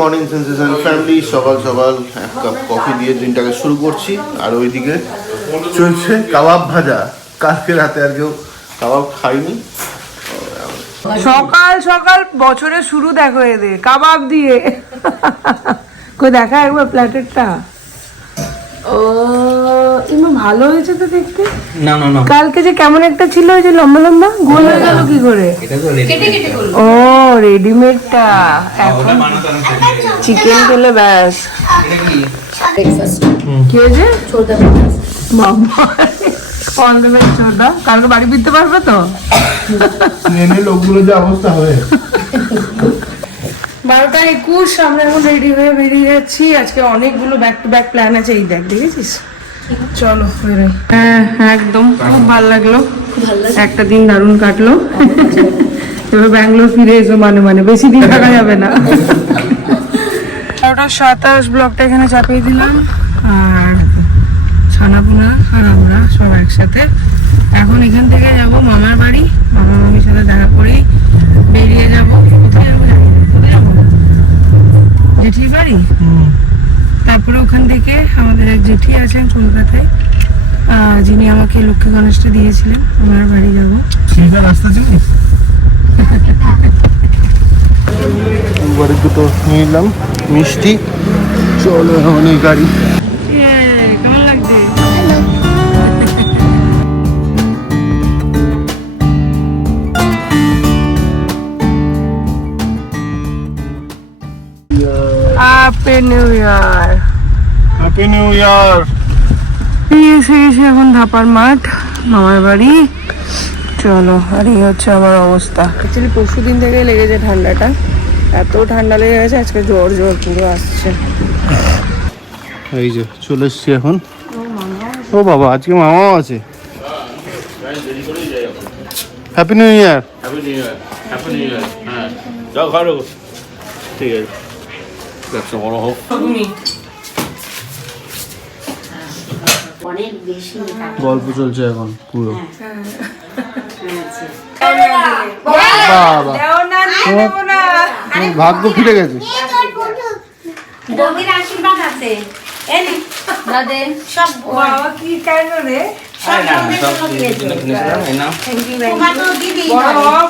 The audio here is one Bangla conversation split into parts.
মর্নিং সেন্সেশন ফ্যামিলি, সকাল সকাল এক কাপ কফি দিয়ে দিনটাকে শুরু করছি। আর ওইদিকে চলছে কাবাব ভাজা। কালকে রাতে আর কেউ কাবাব খাইনি। সকাল সকাল বছরের শুরু দেখো এদের কাবাব দিয়ে। কই দেখা একবার প্ল্যাটারটা। ও ইমা ভালো হয়েছে তো দেখতে। না না না, কালকে যে কেমন একটা ছিল ওই যে লম্বা লম্বা গোল হয়ে গেল কি করে? এটা তো কেটে কেটে করব। ও রেডিমেডটা। এখন চিকেন খেলে ব্যাস। এটা কি ব্রেকফাস্ট কি হয়েছে? ছোটা বাবা অল দ্য বেস্ট ছোটা। কালকে বাড়ি ফিরতে পারবে তো? ট্রেনে লোকগুলো যে অবস্থা হবে। 12:21 আমরা এখন রেডি হয়ে বেরিয়ে যাচ্ছি। আজকে অনেকগুলো ব্যাক টু ব্যাক প্ল্যান আছে। এই দেখ, দেখেছিস? চলো বেরোই। হ্যাঁ একদম খুব ভালো লাগলো, একটা দিন দারুণ কাটলো। এবার ব্যাঙ্গালোর ফিরে এসো, মানে বেশি দিন থাকা যাবে না। 27 ব্লকটা এখানে চাপিয়ে দিলাম। আর ছানাপুনা আর আমরা সব একসাথে এখন এখান থেকে যাব মামার বাড়ি। মামা মামির সাথে দেখা করেই বেরিয়ে যাবো। কোথায় যাবো জানি না। কোথায় যাবো? জেঠির বাড়ি। তারপরে ওখান থেকে আমাদের এক জেঠি আছেন কলকাতায়, যিনি আমাকে লক্ষ্মী গণেশটা দিয়েছিলেন, আমার বাড়ি যাবো। রাস্তা চিনিস? দুবারে দুটো নিয়ে নিলাম মিষ্টি। চলো এখন এই গাড়ি। কেমন লাগছে? Happy new year. Happy new year. এসে এখন ধাপার মাঠ, মামার বাড়ি। চলো। আর এই হচ্ছে আমার অবস্থা। অ্যাকচুয়ালি পরশু দিন থেকে লেগেছে ঠান্ডাটা, এত ঠান্ডা লেগে গেছে আজকে জ্বর জ্বর পুরো আসছে। এই যে চলে এসছি এখন। ও বাবা, আজকে মামাও আছে। Happy new year. হ্যাঁ যাও ঘরে ঠিক আছে, ব্যবসা বড় হোক। অনেক বেশি গল্প চলছে এখন পুরো। ভাগ্য ফিরে গেছে। বউয়ের আশীর্বাদ আছে। দাদে সব বাবা কি কেন রে? তোমার তো দিদি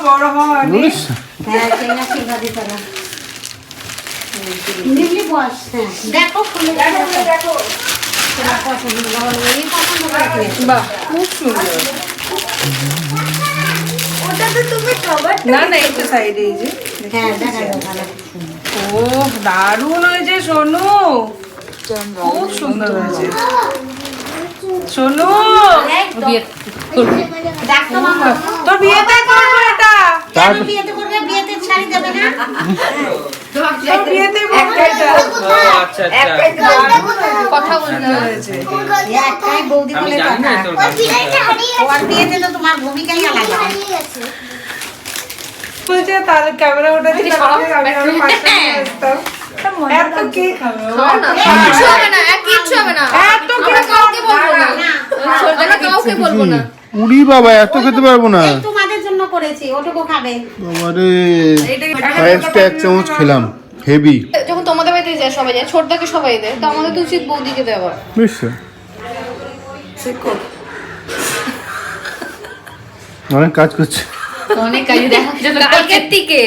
বড় হ। হ্যাঁ সেই আশীর্বাদই তারা দিদি বস। হ্যাঁ দেখো খুলে দেখো তোমার পছন্দ হলো, এই পছন্দ করে। বাহ খুব সুন্দর। ওটা তো তুমি কভার। না না একটু সাইডে এই যে। হ্যাঁ দেখা ভালো। ও দারুণ হয়েছে সোনু, খুব সুন্দর হয়েছে সোনু। দেখো মামা তোর বিয়েতে করবো এটা। কেন বিয়েতে করবে? বিয়েতে শাড়ি দেবে না? তোর বিয়েতে করবো এটা। আচ্ছা আচ্ছা, কথা বলতে হয়েছে। একটাই বৌদি বলে কথা। ওর বিয়েতে তো তোমার ভূমিকাই আলাদা। বলছে তাহলে ক্যামেরা ওটা দিয়ে আমি আরো পাঁচটা নিয়ে আসতাম। এত কে খাবে? কিচ্ছু হবে না, কিচ্ছু হবে না। এত কে আমরা কাউকে বলবো না, ছোটটাকে কাউকে বলবো না। উড়ি বাবা, এত খেতে পারবো না। এই তোমাদের জন্য করেছি, ওটুকু খাবে। বাবারে, ফার্স্ট এক চামচ খেলাম, হেভি। যখন তোমাদের বাড়িতে যায় সবাই যায়, ছোটটাকে সবাই দেয়, তো আমাদের তো উচিত বৌদিকে দেওয়া। বুঝছো? অনেক কাজ করছে। অনেক কাজ দেখা কালকের থেকে,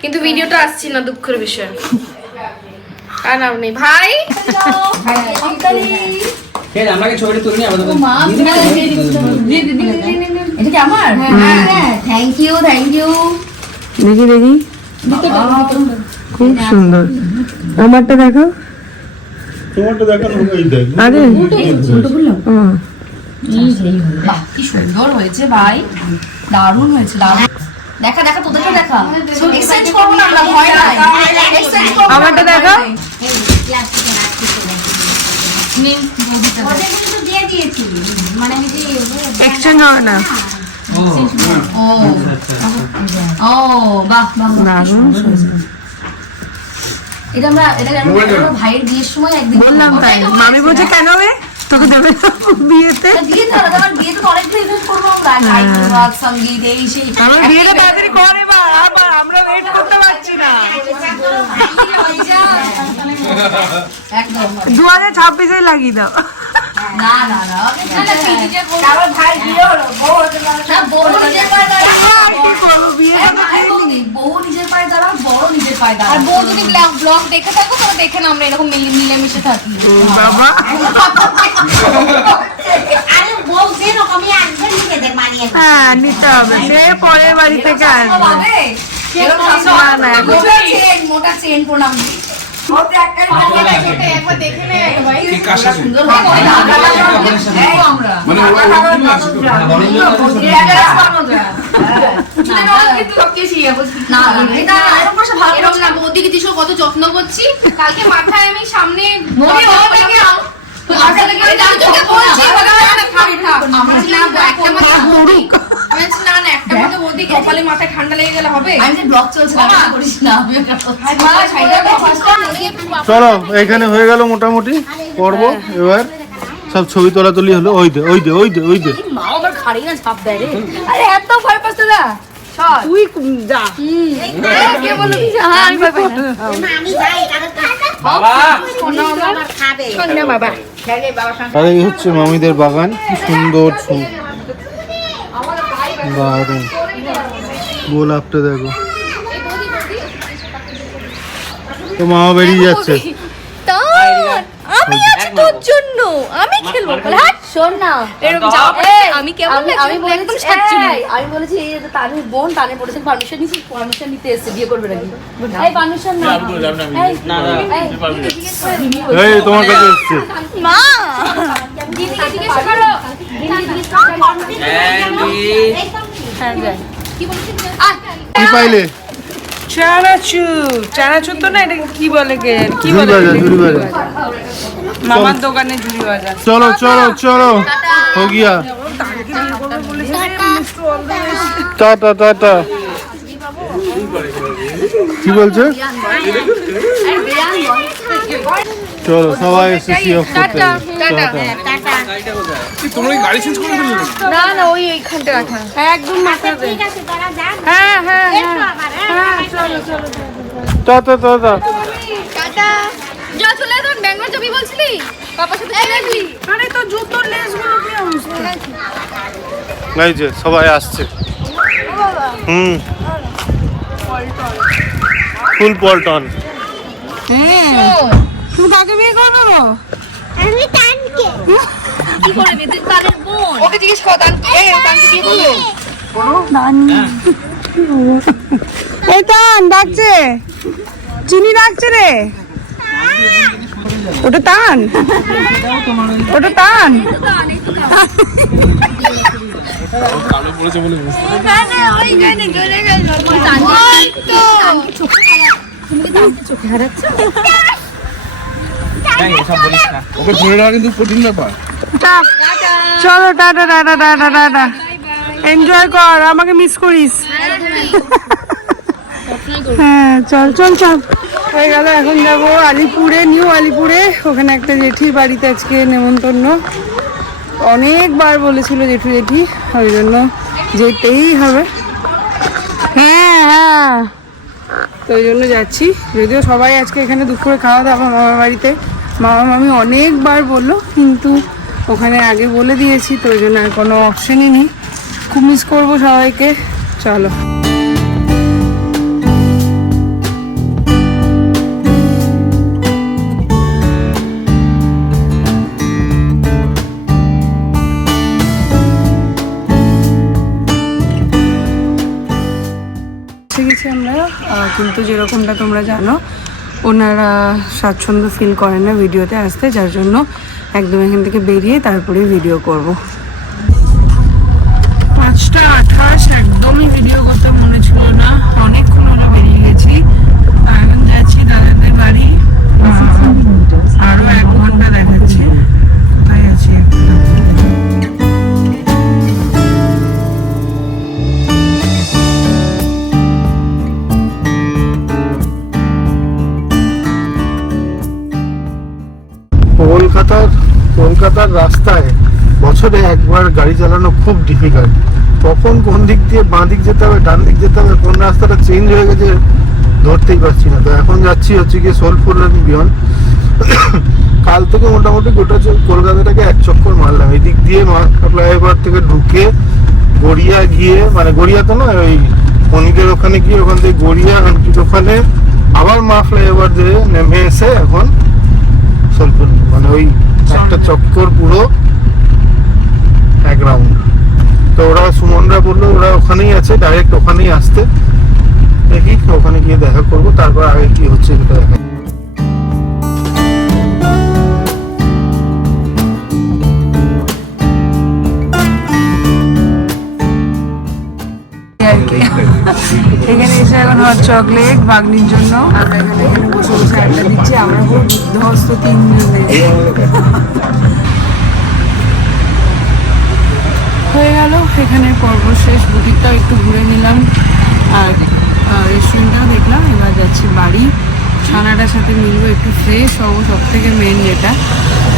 কিন্তু ভিডিওটা আসছি না, দুঃখের বিষয়। আর নাম নেই ভাই। এই আমাকে ছবিটা তুলে নিয়ে আমাদের এটা কি আমার? হ্যাঁ থ্যাংক ইউ থ্যাংক ইউ। দেখি দেখি, খুব সুন্দর। আমারটা দেখো। তোমারটা দেখানো এই দেখ। আরে বাহ কি সুন্দর হয়েছে ভাই, দারুণ হয়েছে দারুণ। দেখা দেখা তোদেরটা দেখা। এক্সচেঞ্জ করব না আমরা, ভয় নাই। এক্সচেঞ্জ করব। আমারটা দেখো। এই প্লাস্টিকে রাখছি তো। নিন বৌদিটা তো দিয়ে দিয়েছি, মানে আমি যে এক্সচেঞ্জ হয় না। ও ও বাহ বাহ দারুণ। এটা আমরা ভাইয়ের বিয়ের সময় একদিন বললাম তাই। মামি বলছে কেন রে তোকে দেবে না বিয়েতে? দিয়ে তো আমার বিয়েতে তো অনেকগুলো ইভেন্ট করবো আমরা, গাইড সঙ্গীত এই সেই। আমার বিয়েটা তাড়াতাড়ি কর এবার। আমরা ওয়েট করতে পারছি না। একদম 2026 লাগিয়ে দাও। না না না তারপর ভাই বিয়ে হলো বউ নিজের পায়ে দাঁড়াও বউ নিজের পায়ে দাঁড়াও বড় নিজের পায়ে দাঁড়াও। আর বউ যদি ব্লগ দেখে থাকো তো দেখে না আমরা এরকম মিলেমিশে থাকি। বাবা আরে বউ দেন আমি আনবে নিজেদের মানিয়ে হ্যাঁ নিতে হবে, সে পরের বাড়ি থেকে আসবে। মোটা চেন প্রণাম একবার দেখে নে ভাই। সুন্দর এরকম না বৌদিকে দিশো কত যত্ন করছি, কালকে মাথায় আমি সামনে কপালে মাথায় ঠান্ডা লেগে গেলে হবে। আমি যে ব্লগ চলছে না করিস না চলো এখানে হয়ে গেল মোটামুটি পর্ব। এবার সব ছবি তোলাতুলি হলো। ওই দে ওই দে ওই দে ওই দে মা আবার খাড়ি না ছাপ দেয় রে। আরে এত ভয় পাস না তুই যা। কে বলো কি আমি ভয় পাই না। আমি যাই কারণ বাবা খাবে না বাবা আর এই হচ্ছে মামিদের বাগান, কি সুন্দর দারুণ। গোলাপটা দেখো, তো মামা বেরিয়ে যাচ্ছে। আমি আছি তোর জন্য, আমি খেলবো। শোন না এরকম যাও আমি কেমন আমি বলেছি আমি বলেছি এই যে তানির বোন তানে পড়েছে পারমিশন নিতে এসেছে বিয়ে করবে নাকি এই পারমিশন না এই না না এই তোমার কাছে এসছে। মা দিদিকে জিজ্ঞেস করো। কি বলছিস? কি পাইলে? চানাচুর তো না, এটা কি বলে গে, কি ঝুড়ি বলে বাজার, ঝুড়ি বাজার। মামার দোকানে ঝুড়ি বাজার। চলো চলো চলো, হো গিয়া। Tata tata. কি বলছে? চলো সবাই এসে সি অফ করতে হবে। টাটা। তোমরা কি গাড়ি চেঞ্জ করে ফেললে? না না ওই এইখানটা রাখা। একদম মাথাতে। ঠিক আছে তোরা যা হ্যাঁ হ্যাঁ এসো আবার চলো চলো। Tata tata. টাটা। যা চলে যা, ব্যাঙ্গালোর যাবি বলছিলি? পাপার সাথে চলে যাবি? আরে তো জুতোর লেসগুলো কি অবস্থা? এই যে সবাই আসছে। ফুল পল্টন। তুমি তাকে বিয়ে করবে গো? আমি টানকে কি করবি তুই তাদের বোন? ওকে জিজ্ঞেস কর তান তানকে কি করবে? এই টান ডাকছে, চিনি ডাকছে রে। ওটা টান, ওটা টান। কালো পড়েছে বলে বুঝতে সব বলিস না। ওকে ধরে রাখা কিন্তু কঠিন ব্যাপার। চলো tata tata tata tata. Enjoy কর, আমাকে মিস করিস। হ্যাঁ চল চল চল। হয়ে গেল, এখন যাবো আলিপুরে, নিউ আলিপুরে। ওখানে একটা জেঠির বাড়িতে আজকে নেমন্তন্ন। অনেকবার বলেছিল জেঠু জেঠি, ওই জন্য যেতেই হবে। হ্যাঁ হ্যাঁ, তো ওই জন্য যাচ্ছি। যদিও সবাই আজকে এখানে দুপুরে খাওয়া দাওয়া মামার বাড়িতে। মামা মামি অনেকবার বললো, কিন্তু ওখানে আগে বলে দিয়েছি, তো ওই জন্য আর কোনো অপশনই নেই। খুব মিস করবো সবাইকে। চলো। গেছি আমরা, কিন্তু যেরকমটা তোমরা জানো ওনারা স্বাচ্ছন্দ্য ফিল করেন না ভিডিওতে আসতে, যার জন্য একদম এখান থেকে বেরিয়ে তারপরে ভিডিও করব। 5:28, একদমই ভিডিও করতে মনে ছিল না, অনেকক্ষণ আমরা বেরিয়ে গেছি। এখন যাচ্ছি দাদাদের বাড়ি, আরো 1 ঘন্টা দেখাচ্ছি। কোথায় আছি একটা কলকাতার রাস্তায় বছরে একবার গাড়ি চালানো খুব ডিফিকাল্ট। কখন কোন দিক দিয়ে বাঁ দিক যেতে হবে ডান দিক যেতে হবে, কোন রাস্তাটা চেঞ্জ হয়ে গেছে ধরতেই পারছি না। তো এখন যাচ্ছি হচ্ছে গিয়ে সোলপুর বিয়ন। কাল থেকে মোটামুটি গোটা কলকাতাটাকে এক চক্কর মারলাম। এই দিক দিয়ে মালদা ফ্লাইওভার থেকে ঢুকে গড়িয়া গিয়ে, মানে গড়িয়া তো নয়, ওই কনিকের ওখানে গিয়ে ওখান থেকে গড়িয়া ওখানে আবার মা ফ্লাইওভার দিয়ে নেমে এসে এখন সোলপুর, মানে ওই একটা চক্কর পুরো এক রাউন্ড। তো ওরা সুমনরা বললো ওরা ওখানেই আছে, ডাইরেক্ট ওখানেই আসতে। দেখি ওখানে গিয়ে দেখা করবো, তারপর আগে কি হচ্ছে সেটা দেখা। এখানে এসে এখন হট চকলেট বাগনির জন্য আমরা এখানে বসে বসে আড্ডা দিচ্ছি। আমরা খুব বিধ্বস্ত তিনজনে। হয়ে গেল এখানে পর্ব শেষ। বুটিকটাও একটু ঘুরে নিলাম আর রেস্টুরেন্টটাও দেখলাম। এবার যাচ্ছি বাড়ি, ছানাটার সাথে মিলবো, একটু ফ্রেশ হবো, সব থেকে মেন যেটা।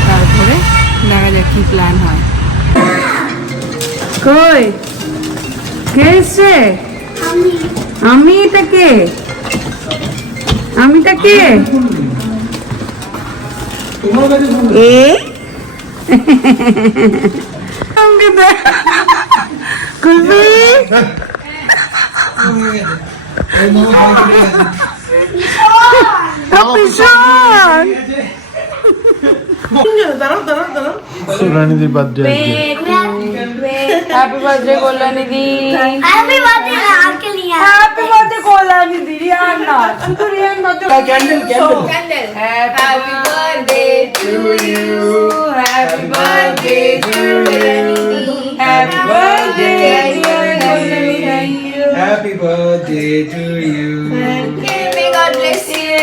তারপরে দেখা যাক কি প্ল্যান হয়। কই কে এসছে? আমিটা কে? এ কুলবি পিছন সোনানিদির বার্থডে হ্যাপি বার্থডে কল্যাণীদি। हैप्पी बर्थडे अंकल यार হ্যাপি বার্থডে কল্যাণীদি। রিয়ান না, শুধু Riyan birthday. Candle happy birthday to you, happy birthday to you, happy birthday dear Kalyani. Happy birthday to you. May God bless you.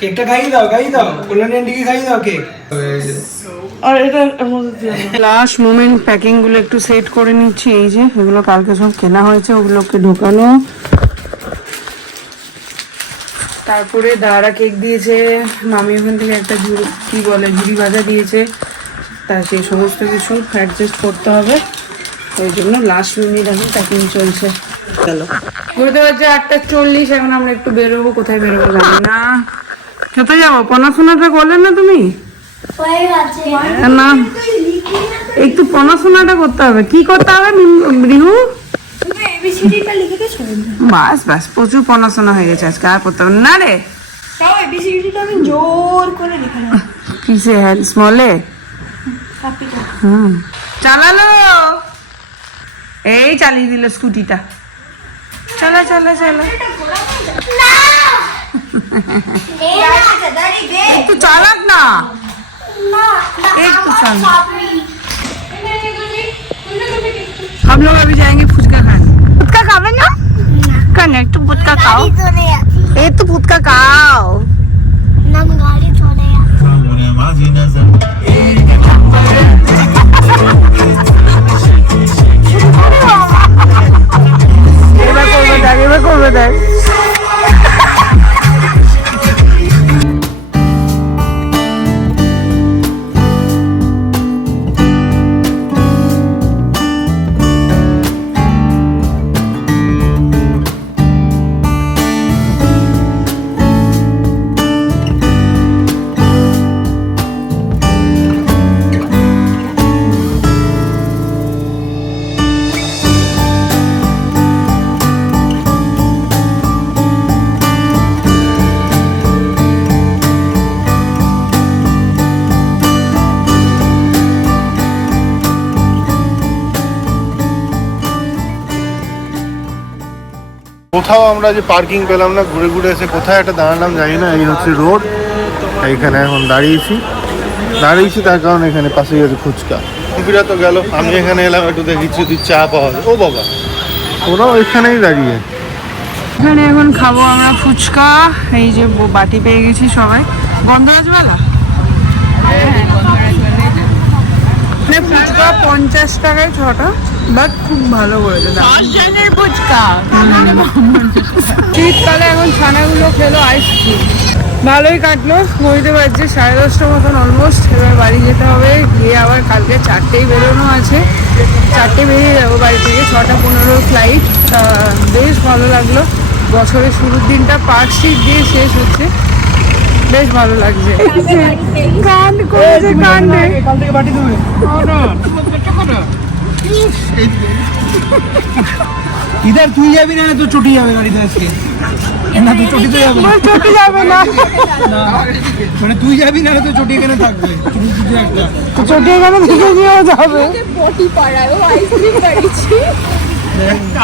কেকটা খাইয়ে দাও কল্যাণী আন্টিকে খাইয়ে দাও কেক। লাস্ট মোমেন্ট প্যাকিং গুলো একটু সেট করে নিচ্ছি। এই যে এগুলো কালকে সব কেনা হয়েছে, ওগুলোকে ঢোকানো। তারপরে দাঁড়া কেক দিয়েছে মামি, ওখান থেকে একটা ঝুড়ি ভাজা দিয়েছে। তা সেই সমস্ত কিছু অ্যাডজাস্ট করতে হবে, ওই জন্য লাস্ট মিনিট এখন প্যাকিং চলছে। চলো ঘুরতে পারছে 8:40। এখন আমরা একটু বেরোবো, কোথায় বেরোবো জানি না। কোথায় যাবো? পড়াশোনাটা করলে না তুমি? না, একটু পড়াশোনাটা করতে হবে। কি করতে হবে রিহু? বাস বাস, প্রচুর পড়াশোনা হয়ে গেছে আজকে, আর পড়তে হবে না রে। কিসে স্মলে? চালালো, এই চালিয়ে দিল স্কুটিটা। চলো একটু চালাক না, একটু चालू। हम लोग अभी जाएंगे फुचका खाने। फुचका खावे ना? कनेक्ट तो फुचका खाओ। ए तो फुचका खाओ। नम गाड़ी चले यार এবার করবে দেখ। কোথাও আমরা যে পার্কিং পেলাম না, ঘুরে ঘুরে এসে কোথায় একটা দাঁড়ালাম জানি না। এই হচ্ছে রোড, এইখানে এখন দাঁড়িয়েছি। তার কারণ এখানে পাশেই আছে ফুচকা। কম্পিউটার তো গেল, আমি এখানে এলাম একটু দেখি যদি চা পাওয়া যায়। ও বাবা, ওরাও এখানেই দাঁড়িয়ে। এখানে এখন খাবো আমরা ফুচকা। এই যে বাটি পেয়ে গেছি সবাই। গন্ধরাজওয়ালা, মানে ফুচকা 50 টাকায় 6টা, বাট খুব ভালো করেছে। 10 জনের ফুচকা। শীতকালে এখন ছানাগুলো খেলো আইসক্রিম, ভালোই কাটলো। বইতে পারছে 10:30 মতন অলমোস্ট। এবার বাড়ি যেতে হবে, গিয়ে আবার কালকে 4টেই বেরোনো আছে। 4টে বেরিয়ে যাবো বাড়ি থেকে, 6:15 ফ্লাইট। বেশ ভালো লাগলো, বছরের শুরুর দিনটা পার্ক স্ট্রিট দিয়ে শেষ হচ্ছে, বেশ ভালো লাগছে। কান করেছে, কান্দে। কাল থেকে বাটি দেবে ইধার তুই যাবি না তো চটি যাবে গাড়িতে আজকে না তো চটি তো যাবে না চটে যাবে না, মানে তুই যাবি না তো চটি এখানে থাকবে কিছু একটা চটে এখানে থেকে নিয়েও যাবে।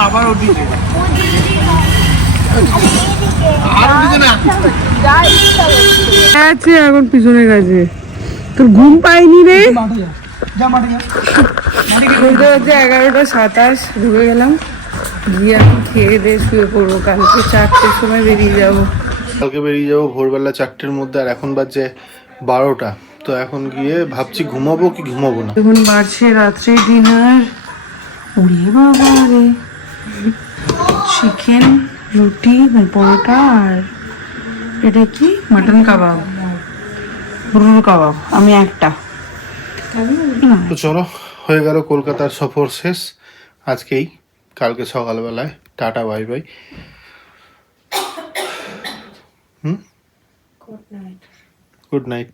আবার ওদিকে আছে এখন পিছনে গেছে, তোর ঘুম পাইনি রে? মাঠে যা যা মাঠে যা বলতে হচ্ছে 11:27 ঢুকে গেলাম, গিয়ে এখন খেয়ে দিয়ে শুয়ে পড়বো, কালকে 4টের সময় বেরিয়ে যাবো। কালকে বেরিয়ে যাবো ভোরবেলা 4টের মধ্যে, আর এখন বাজে 12টা। তো এখন গিয়ে ভাবছি ঘুমাবো কি ঘুমাবো না। এখন বাড়ছে রাত্রে ডিনার। উড়ে বাবা রে, চিকেন, রুটি, পরোটা, আর এটা কি মাটন কাবাব, গরুর কাবাব, আমি একটা। তো চলো, হয়ে গেল কলকাতার সফর শেষ আজকেই, কালকে সকালবেলায় tata bye bye. Good night.